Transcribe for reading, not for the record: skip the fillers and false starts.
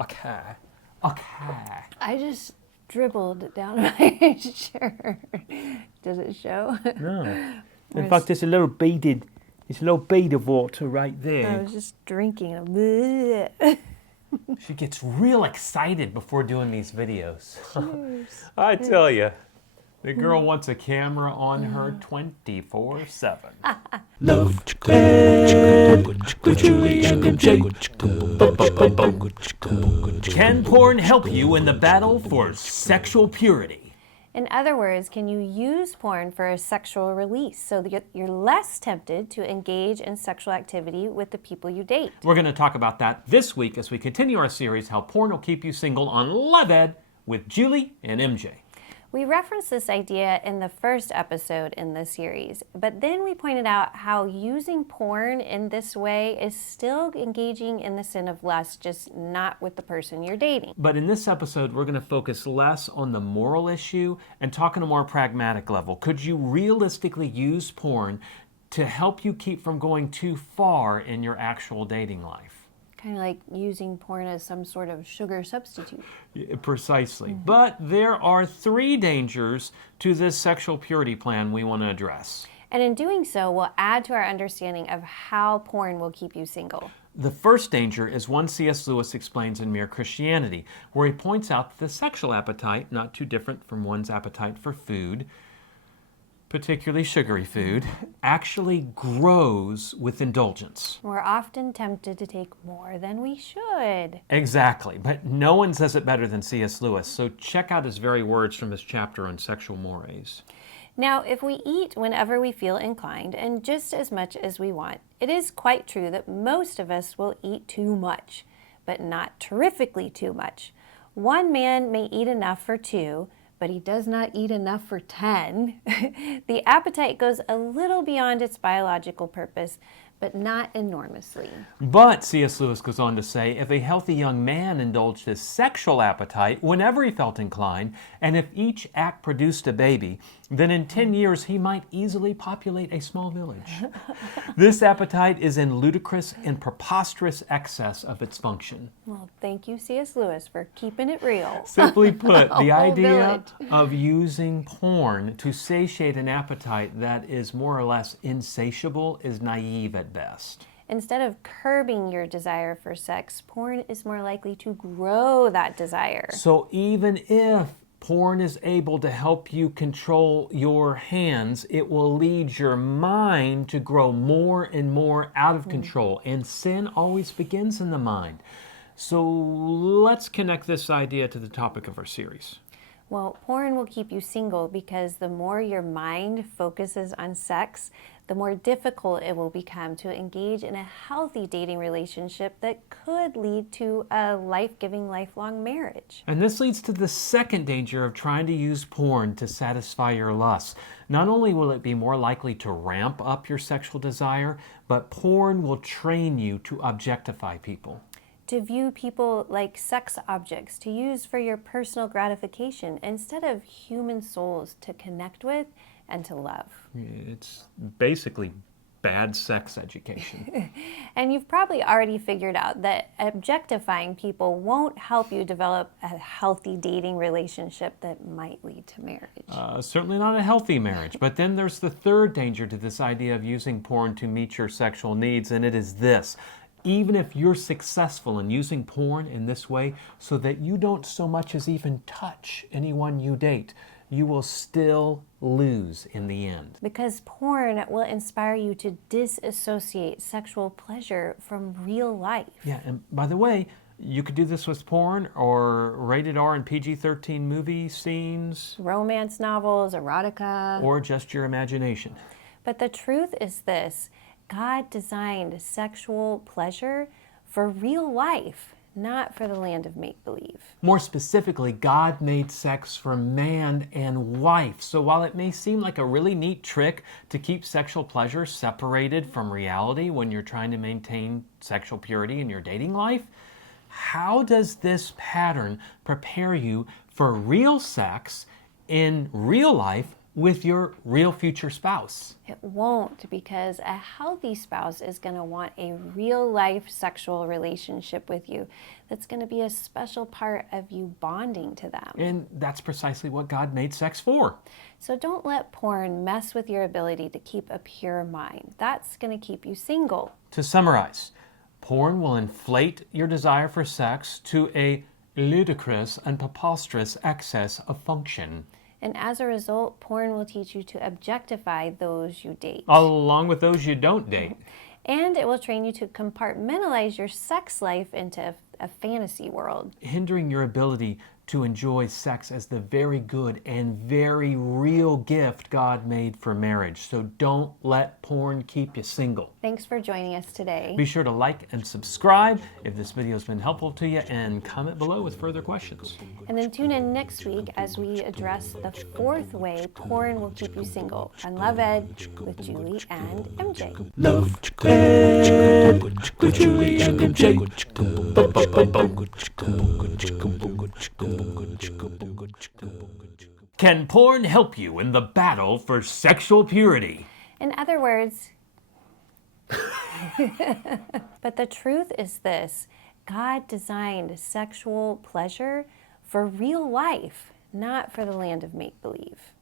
Okay. Okay. I just dribbled down my shirt. Does it show? No. In fact, there's a little bead of water right I there. was just drinking. Bleh. She gets real excited before doing these videos. Cheers. I tell you, the girl wants a camera on her 24/7. Love Ed with Julie and MJ. Can porn help you in the battle for sexual purity? In other words, can you use porn for a sexual release so that you're less tempted to engage in sexual activity with the people you date? We're going to talk about that this week as we continue our series, How Porn Will Keep You Single, on Love Ed with Julie and MJ. We referenced this idea in the first episode in this series, but then we pointed out how using porn in this way is still engaging in the sin of lust, just not with the person you're dating. But in this episode, we're going to focus less on the moral issue and talk on a more pragmatic level. Could you realistically use porn to help you keep from going too far in your actual dating life? Kind of like using porn as some sort of sugar substitute. Precisely. But there are 3 dangers to this sexual purity plan we want to address. And in doing so, we'll add to our understanding of how porn will keep you single. The first danger is one C.S. Lewis explains in Mere Christianity, where he points out that the sexual appetite, not too different from one's appetite for food, particularly sugary food, actually grows with indulgence. We're often tempted to take more than we should. Exactly, but no one says it better than C.S. Lewis, so check out his very words from his chapter on sexual mores. Now, if we eat whenever we feel inclined and just as much as we want, it is quite true that most of us will eat too much, but not terrifically too much. One man may eat enough for 2, but he does not eat enough for 10. The appetite goes a little beyond its biological purpose, but not enormously. But, C.S. Lewis goes on to say, if a healthy young man indulged his sexual appetite whenever he felt inclined, and if each act produced a baby, then in 10 years he might easily populate a small village. This appetite is in ludicrous and preposterous excess of its function. Well, thank you, C.S. Lewis, for keeping it real. Simply put, the Whole idea village. of using porn to satiate an appetite that is more or less insatiable is naive at best. Instead of curbing your desire for sex, porn is more likely to grow that desire. So even if porn is able to help you control your hands, it will lead your mind to grow more and more out of control. And sin always begins in the mind. So let's connect this idea to the topic of our series. Well, porn will keep you single because the more your mind focuses on sex, the more difficult it will become to engage in a healthy dating relationship that could lead to a life-giving, lifelong marriage. And this leads to the second danger of trying to use porn to satisfy your lusts. Not only will it be more likely to ramp up your sexual desire, but porn will train you to objectify people. To view people like sex objects to use for your personal gratification instead of human souls to connect with and to love. It's basically bad sex education. And you've probably already figured out that objectifying people won't help you develop a healthy dating relationship that might lead to marriage. Certainly not a healthy marriage. But then there's the third danger to this idea of using porn to meet your sexual needs, and it is this. Even if you're successful in using porn in this way so that you don't so much as even touch anyone you date, you will still lose in the end. Because porn will inspire you to disassociate sexual pleasure from real life. Yeah, and by the way, you could do this with porn or rated R and PG-13 movie scenes. Romance novels, erotica. Or just your imagination. But the truth is this. God designed sexual pleasure for real life, not for the land of make-believe. More specifically, God made sex for man and wife. So while it may seem like a really neat trick to keep sexual pleasure separated from reality when you're trying to maintain sexual purity in your dating life, how does this pattern prepare you for real sex in real life with your real future spouse. It won't, because a healthy spouse is going to want a real life sexual relationship with you that's going to be a special part of you bonding to them. And that's precisely what God made sex for. So don't let porn mess with your ability to keep a pure mind. That's going to keep you single. To summarize, porn will inflate your desire for sex to a ludicrous and preposterous excess of function, And as a result, porn will teach you to objectify those you date. along with those you don't date. And it will train you to compartmentalize your sex life into a fantasy world. Hindering your ability to enjoy sex as the very good and very real gift God made for marriage. So don't let porn keep you single. Thanks for joining us today. Be sure to like and subscribe if this video has been helpful to you, and comment below with further questions. And then tune in next week as we address the fourth way porn will keep you single on Love Ed with Julie and MJ. Love Ed with Julie and MJ. Can porn help you in the battle for sexual purity? In other words, but the truth is this: God designed sexual pleasure for real life, not for the land of make-believe.